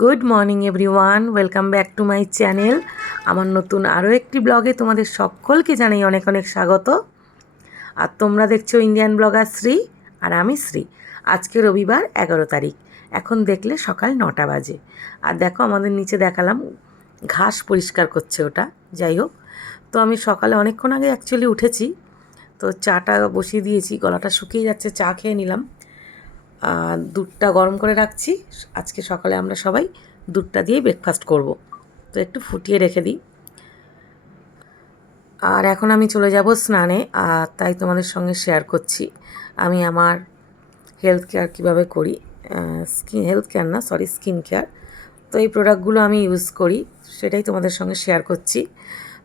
Good morning everyone, welcome back to my channel. আমার নতুন আরও একটি ব্লগে তোমাদের সকলকে জানাই অনেক অনেক স্বাগত। আর তোমরা দেখছো ইন্ডিয়ান ব্লগার শ্রী, আর আমি শ্রী। আজকে রবিবার 11 তারিখ, এখন দেখলে সকাল 9টা বাজে। আর দেখো আমাদের নিচে দেখালাম ঘাস পরিষ্কার করছে ওটা। যাই হোক, তো আমি সকালে অনেকক্ষণ আগে অ্যাকচুয়ালি উঠেছি, তো চাটা বসিয়ে দিয়েছি, গলাটা শুকিয়ে যাচ্ছে, চা খেয়ে নিলাম। দুধটা গরম করে রাখছি, আজকে সকালে আমরা সবাই দুধটা দিয়ে ব্রেকফাস্ট করব, তো একটু ফুটিয়ে রেখে দিই। আর এখন আমি চলে যাব স্নানে, আর তাই তোমাদের সঙ্গে শেয়ার করছি আমি আমার হেলথ কেয়ার কীভাবে করি। Skin care. তো এই প্রোডাক্টগুলো আমি ইউজ করি, সেটাই তোমাদের সঙ্গে শেয়ার করছি।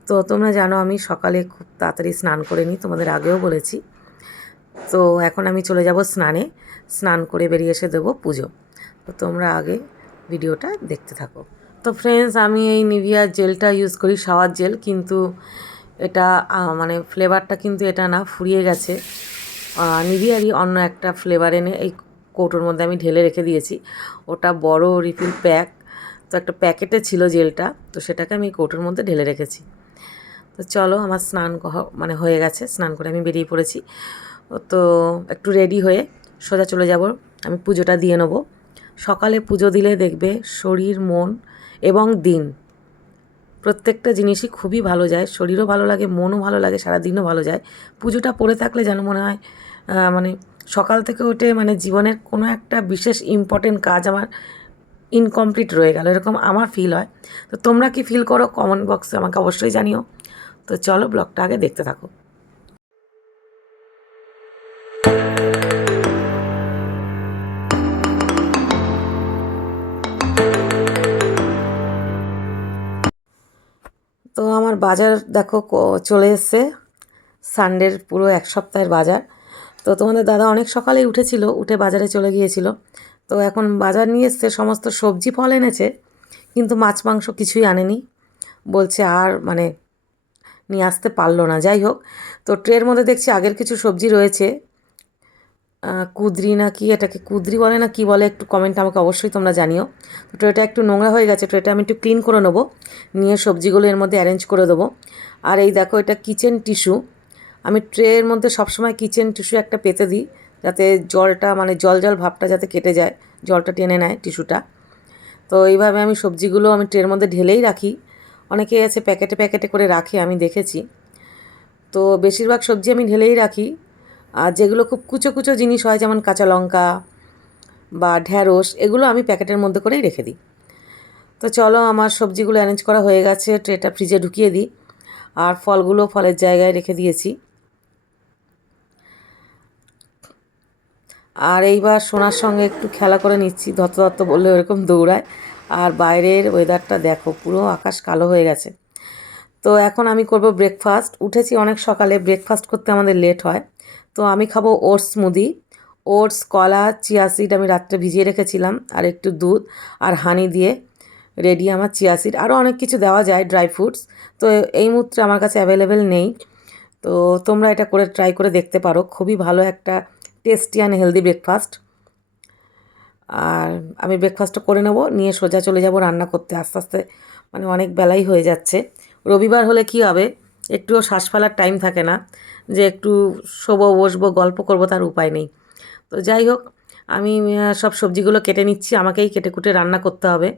তো তোমরা জানো আমি সকালে খুব তাড়াতাড়ি স্নান করে নিই, তোমাদের আগেও বলেছি। তো এখন আমি চলে যাব স্নানে, স্নান করে বেরিয়ে এসে দেবো পুজো। তো তোমরা আগে ভিডিওটা দেখতে থাকো। তো ফ্রেন্ডস, আমি এই নিভিয়া জেলটা ইউজ করি, শাওয়ার জেল, কিন্তু এটা মানে ফ্লেভারটা কিন্তু এটা না, ফুরিয়ে গেছে। নিভিয়ারই অন্য একটা ফ্লেভার এনে এই কৌটোর মধ্যে আমি ঢেলে রেখে দিয়েছি। ওটা বড় রিফিল প্যাক, তো একটা প্যাকেটে ছিল জেলটা, তো সেটাকে আমি কৌটোর মধ্যে ঢেলে রেখেছি। তো চলো, আমার স্নান হয়ে গেছে, স্নান করে আমি বেরিয়ে পড়েছি। তো একটু রেডি হয়ে সোজা চলে যাব, আমি পুজোটা দিয়ে নেব। সকালে পুজো দিলে দেখবে শরীর, মন এবং দিন প্রত্যেকটা জিনিসই খুবই ভালো যায়, শরীরও ভালো লাগে, মনও ভালো লাগে, সারাদিনও ভালো যায়। পুজোটা পড়ে থাকলে যেন মনে হয় মানে সকাল থেকে উঠে মানে জীবনের কোনো একটা বিশেষ ইম্পর্টেন্ট কাজ আমার ইনকমপ্লিট রয়ে গেল, এরকম আমার ফিল হয়। তো তোমরা কি ফিল করো কমেন্ট বক্সে আমাকে অবশ্যই জানিও। তো চলো ব্লগটা আগে দেখতে থাকো। তো আমার বাজার দেখো চলে এসছে, সানডের পুরো এক সপ্তাহের বাজার। তো তোমাদের দাদা অনেক সকালেই উঠেছিল, উঠে বাজারে চলে গিয়েছিল। তো এখন বাজার নিয়ে এসছে, সমস্ত সবজি ফল এনেছে, কিন্তু মাছ মাংস কিছুই আনেনি, বলছে আর মানে নিয়ে আসতে পারলো না। যাই হোক, তো ট্রের মধ্যে দেখছি আগের কিছু সবজি রয়েছে, কুদরি না কি, এটাকে কুদরি বলে না কি বলে, একটু কমেন্ট আমাকে অবশ্যই তোমরা জানিও। তো ট্রেটা একটু নোংরা হয়ে গেছে, ট্রেটা আমি একটু ক্লিন করে নেবো, নিয়ে সবজিগুলো এর মধ্যে অ্যারেঞ্জ করে দেবো। আর এই দেখো, এটা কিচেন টিস্যু। আমি ট্রের মধ্যে সবসময় কিচেন টিস্যু একটা পেতে দিই, যাতে জলটা মানে জল জল ভাবটা যাতে কেটে যায়, জলটা টেনে নেয় টিস্যুটা। তো এইভাবে আমি সবজিগুলো আমি ট্রের মধ্যে ঢেলেই রাখি। অনেকেই আছে প্যাকেটে প্যাকেটে করে রাখে, আমি দেখেছি। তো বেশিরভাগ সবজি আমি ঢেলেই রাখি। আর যেগুলো খুব কুচো কুচো জিনিস হয়, যেমন কাঁচা লঙ্কা বা ঢ্যাঁড়স, এগুলো আমি প্যাকেটের মধ্যে করেই রেখে দিই। তো চলো, আমার সবজিগুলো অ্যারেঞ্জ করা হয়ে গেছে, ট্রেটা ফ্রিজে ঢুকিয়ে দিই। আর ফলগুলো ফলের জায়গায় রেখে দিয়েছি। আর এইবার সোনার সঙ্গে একটু খেলা করে নিচ্ছি, ধত্ত ধত্ত বললে ওরকম দৌড়ায়। আর বাইরের ওয়েদারটা দেখো, পুরো আকাশ কালো হয়ে গেছে। তো এখন আমি করব ব্রেকফাস্ট। উঠেছি অনেক সকালে, ব্রেকফাস্ট করতে আমাদের লেট হয়। তো আমি খাবো ওটস স্মুদি। ওটস, কলা, চিয়া সিড আমি রাত্রে ভিজিয়ে রেখেছিলাম, আর একটু দুধ আর হানি দিয়ে রেডি আমার চিয়া সিড। আরও অনেক কিছু দেওয়া যায়, ড্রাই ফ্রুটস। তো এই মুহূর্তে আমার কাছে অ্যাভেলেবেল নেই। তো তোমরা এটা করে ট্রাই করে দেখতে পারো, খুবই ভালো একটা টেস্টি অ্যান্ড হেলদি ব্রেকফাস্ট। আর আমি ব্রেকফাস্টটা করে নেব, নিয়ে সোজা চলে যাব রান্না করতে। আস্তে আস্তে মানে অনেক বেলাই হয়ে যাচ্ছে। রবিবার হলে কি হবে, একটুও শ্বাস ফেলার টাইম থাকে না, যে একটু শোবো, বসবো, গল্প করব, তার উপায় নেই। তো যাই হোক, আমি সব সবজিগুলো কেটে নিচ্ছি, আমাকেই কেটে কুটে রান্না করতে হবে।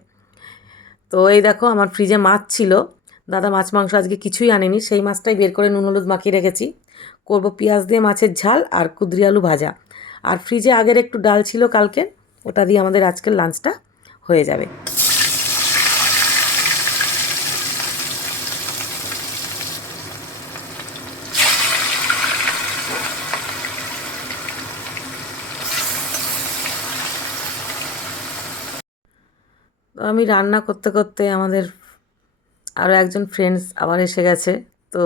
তো এই দেখো, আমার ফ্রিজে মাছ ছিল, দাদা মাছ মাংস আজকে কিছুই আনেনি, সেই মাছটাই বের করে নুন হলুদ মাখিয়ে রেখেছি। করব পেঁয়াজ দিয়ে মাছের ঝাল আর কুদরি আলু ভাজা। আর ফ্রিজে আগের একটু ডাল ছিল কালকে, ওটা দিয়ে আমাদের আজকের লাঞ্চটা হয়ে যাবে। তো আমি রান্না করতে করতে আমাদের আরও একজন ফ্রেন্ডস আবার এসে গেছে। তো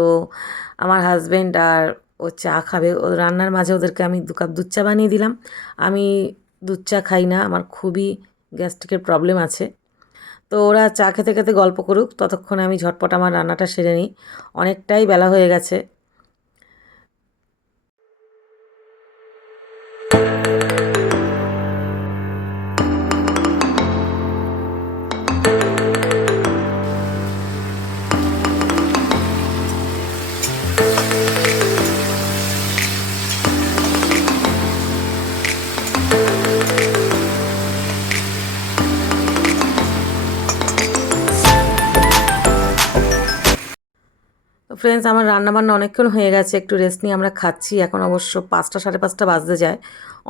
আমার হাজব্যান্ড আর ও চা খাবে, ও রান্নার মাঝে ওদেরকে আমি 2 কাপ দুধ চা বানিয়ে দিলাম। আমি দুধ চা খাই না, আমার খুবই গ্যাস্ট্রিকের প্রবলেম আছে। তো ওরা চা খেতে খেতে গল্প করুক, ততক্ষণে আমি ঝটপট আমার রান্নাটা সেরে নিই, অনেকটাই বেলা হয়ে গেছে। ফ্রেন্ডস, আমার রান্নাবান্না অনেকক্ষণ হয়ে গেছে, একটু রেস্ট নিয়ে আমরা খাচ্ছি। এখন অবশ্য 5টা 5:30 বাজতে যায়,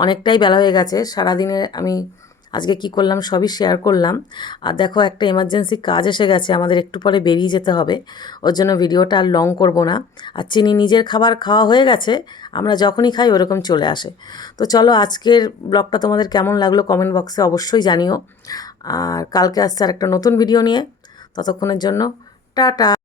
অনেকটাই বেলা হয়ে গেছে। সারাদিনে আমি আজকে কি করলাম সবই শেয়ার করলাম। আর দেখো, একটা এমার্জেন্সি কাজ এসে গেছে, আমাদের একটু পরে বেরিয়ে যেতে হবে, ওর জন্য ভিডিওটা আর লং করব না। আর চিনি নিজের খাবার খাওয়া হয়ে গেছে, আমরা যখনই খাই ওরকম চলে আসে। তো চলো, আজকের ব্লগটা তোমাদের কেমন লাগলো কমেন্ট বক্সে অবশ্যই জানিও। আর কালকে আসছে আর একটা নতুন ভিডিও নিয়ে। ততক্ষণের জন্য টাটা।